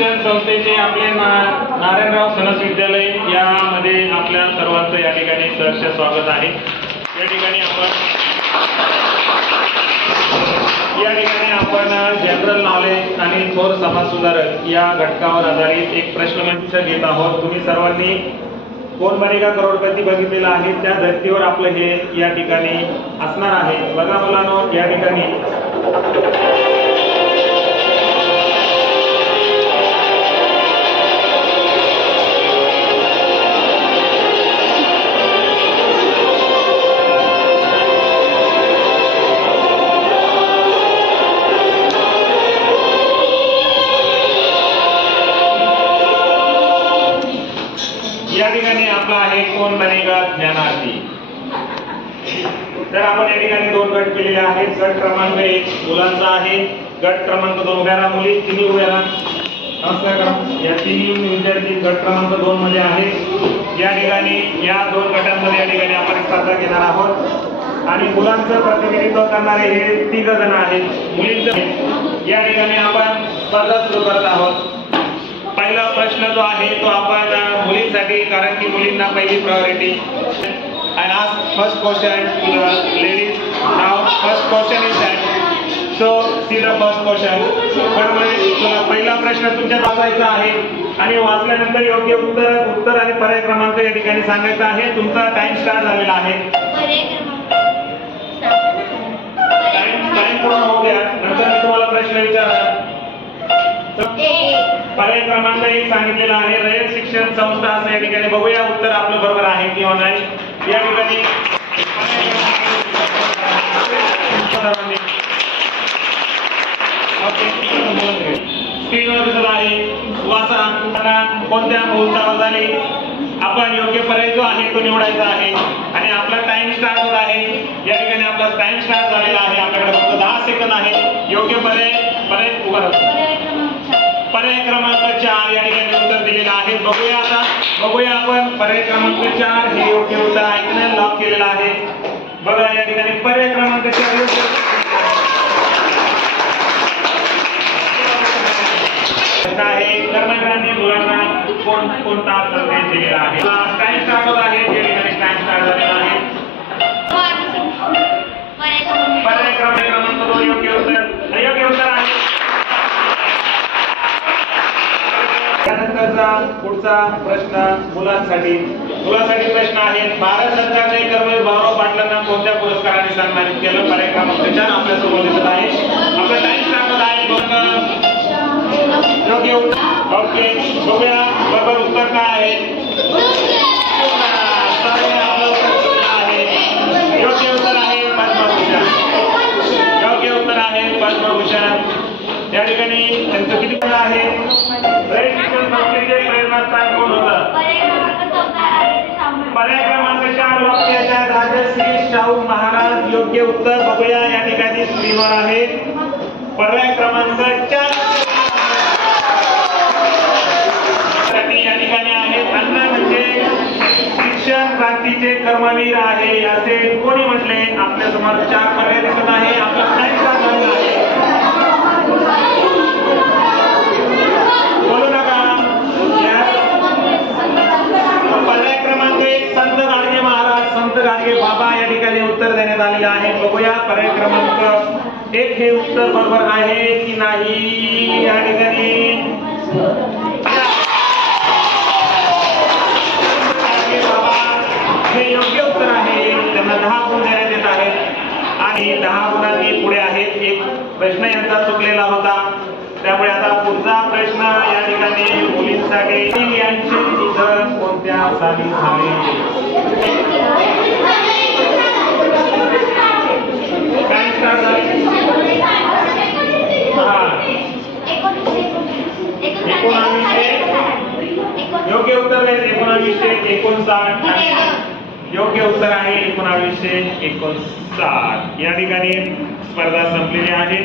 शिक्षण संस्थेचे आपले नारायणराव सनस विद्यालय यामध्ये आपल्या सर्वांचं या ठिकाणी सहर्ष स्वागत आहे। या ठिकाणी आपण जनरल नॉलेज आणि थोर समाज सुधारक या घटकावर आधारित एक प्रश्नमंजुषा घेत आहोत। तुम्ही सर्वांनी कोण बनेगा करोडपती बघितलेला आहे, त्या धर्तीवर आपलं हे या ठिकाणी असणार आहे। बघा मुलांनो, या ठिकाणी आपला आहे कोण बनेगा ज्ञानार्थी। तर आपण या ठिकाणी दोन गट केलेले आहेत। गट क्रमांक 1 मुलांचा आहे, गट क्रमांक 2 उभ्या मुली तिन्ही उभ्या नमस्कार करा। या तिन्ही विद्यार्थी गट क्रमांक 2 मध्ये आहेत। या ठिकाणी या दोन गटांमध्ये या ठिकाणी आपण स्पर्धा घेणार आहोत आणि मुलांचं प्रतिनिधित्व करणारे हे 3 जण आहेत। मुलींचं या ठिकाणी आपण स्पर्धा सुरू करत आहोत। पहिला प्रश्न जो आहे तो आपण मुलींसाठी, कारण की मुलींना पहिली priority. and ask first question to the ladies. Now first question is that so see the first question. पहिला प्रश्न तुमच्या वाचायचा आहे आणि वाचल्यानंतर योग्य उत्तर आणि पर्याय क्रमांक या ठिकाणी सांगायचा आहे। तुमचा टाइम स्टार्ट झालेला आहे। टाइम पूर्ण होऊ द्या, नंतर मी तुम्हाला प्रश्न विचारणार। पर्याय क्रमांक 1 सांगितलेला आहे, रयत शिक्षण संस्था असं या ठिकाणी। बघूया उत्तर आपलं बरोबर आहे किंवा नाही। या ठिकाणी स्क्रीनवर दिसत आहे, वाचा कोणत्या बहुतांश झाली। आपण योग्य पर्याय जो आहे तो निवडायचा आहे आणि आपला टाइम स्टार्ट होत आहे। या ठिकाणी आपला टाइम स्टार्ट झालेला आहे। आपल्याकडे फक्त 10 सेकंद आहे। योग्य पर्याय उभा राहतो। पर्याय क्रमांक 4 या ठिकाणी उत्तर दिलेलं आहे। बघूया आपण पर्याय क्रमांक 4 हे योग्य उत्तर ऐकण्यात लॉक केलेलं आहे। बघा या ठिकाणी पर्याय क्रमांक 4 योग्य आहे। कर्मचाऱ्यांनी मुलांना कोणता संदेश दिलेला आहे। टाइम स्टार्ट होत आहे। या ठिकाणी टाइम स्टार्ट झालेला आहे। पर्याय क्रमांक 2 योग्य उत्तर आहे। त्यानंतरचा पुढचा प्रश्न मुलांसाठी प्रश्न आहे, भारत सरकारने कर्मवीर भाऊराव पाटलांना कोणत्या पुरस्काराने सन्मानित केलं। पर्याय क्रमांक 4 आपल्या समोर दिसत आहे। आपला टाइम स्टार्ट होत आहे। योग्य उत्तर ओके, बघूया बरोबर उत्तर काय आहे। योग्य उत्तर आहे पद्मभूषण। योग्य उत्तर आहे पद्मभूषण। या ठिकाणी त्यांचं किती गुण आहे। रयत शिक्षण संस्थेचे प्रेरणास्थान कोण होतं। पर्याय क्रमांक 4 वाक्याच्या राजश्री शाहू महाराज। योग्य उत्तर बघूया या ठिकाणी स्क्रीनवर आहे। पर्याय क्रमांक 4 या ठिकाणी आहे। अण्णा म्हणजे शिक्षण क्रांतीचे कर्मवीर आहे असे कोणी म्हटले। आपल्या समोर 4 पर्याय दिसत आहे। आपला टाइम स्टार्ट झालेला आहे। बोलू नका। पर्याय क्रमांक 1 संत गाडगे महाराज, संत गाडगे बाबा या ठिकाणी उत्तर देण्यात आलेले आहे। बघूया पर्याय क्रमांक 1 हे उत्तर बरोबर आहे की नाही। या ठिकाणी हे योग्य उत्तर आहे। त्यांना 10 गुण देण्यात येत आहेत आणि 10 गुणांनी पुढे आहेत। एक प्रश्न यांचा चुकलेला होता, त्यामुळे आता पुढचा प्रश्न या ठिकाणी मुलींसाठी। यांचे निधन कोणत्या साली झाले। काय स्टार्ट झाले। 1900 योग्य उत्तर आहे। 1959 योग्य उत्तर आहे। 1959 या ठिकाणी स्पर्धा संपलेली आहे।